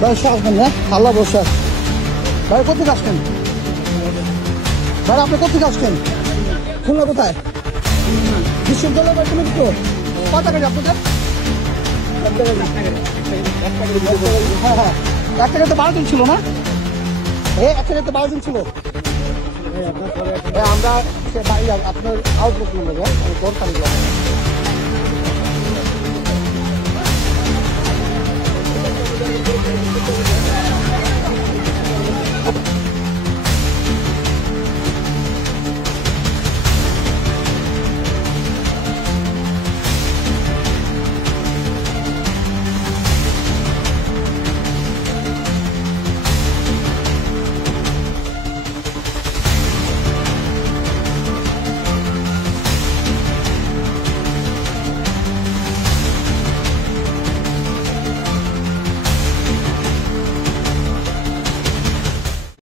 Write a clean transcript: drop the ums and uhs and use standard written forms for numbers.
ভাই আসবেন, হ্যাঁ আল্লাহ বসে। ভাই কোথেকে আসছেন? ভাই আপনি কোথেকে আসছেন? খুলনা কোথায়? বিশ্ববিদ্যালয় বা কোনো কিছু? কত টাকা আপনাদের? হ্যাঁ হ্যাঁ, এক টাকা তো 12 দিন ছিল না? এক টাকা তো 12 দিন ছিল। আমরা আপনার আউটলুক নেবো দরকারি।